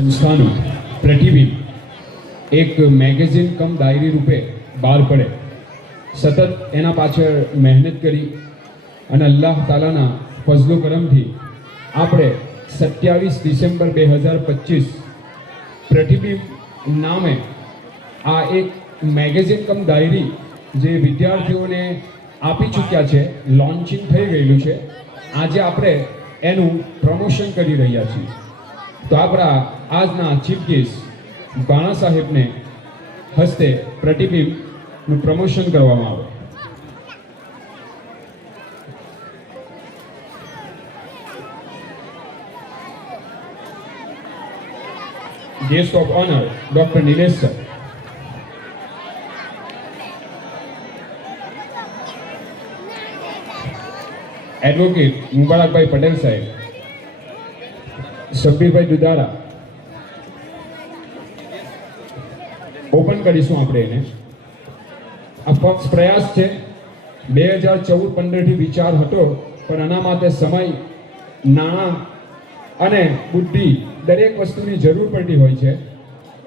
સંસ્થાનું પ્રતિબિંબ એક મેગેઝિન કમ ડાયરી રૂપે બહાર પડે, સતત એના પાછળ મહેનત કરી અને અલ્લાહ તાલાના ફઝલો કરમથી આપણે 27 ડિસેમ્બર 2025 પ્રતિબિંબ નામે આ એક મેગેઝિન કમ ડાયરી જે વિદ્યાર્થીઓને આપી ચૂક્યા છે, લોન્ચિંગ થઈ ગયેલું છે. આજે આપણે એનું પ્રમોશન કરી રહ્યા છીએ. તો આપણા આજના ચીફ ગેસ્ટ બાણા સાહેબને હસ્તે પ્રતિબિંબનું પ્રમોશન કરવામાં આવે. Guest of honour doctor Nilesh sir, advocate Mubarakbhai Patel સાહેબ, શબ્બીરભાઈ દુધારા. ઓપન કરીશું આપણે એને. આ ફક્ત પ્રયાસ છે. 2014-15 થી વિચાર હતો, પણ આના માટે સમય, નાણાં અને બુદ્ધિ દરેક વસ્તુની જરૂર પડતી હોય છે.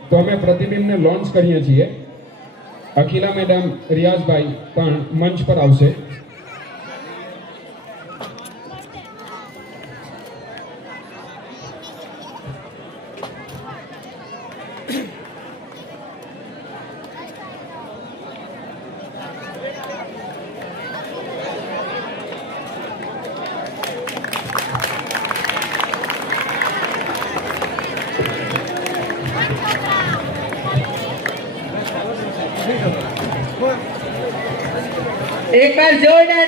તો અમે પ્રતિબિંબને લોન્ચ કરીએ છીએ. અખિલા મેડમ, રિયાઝભાઈ પણ મંચ પર આવશે. एक बार जोरदार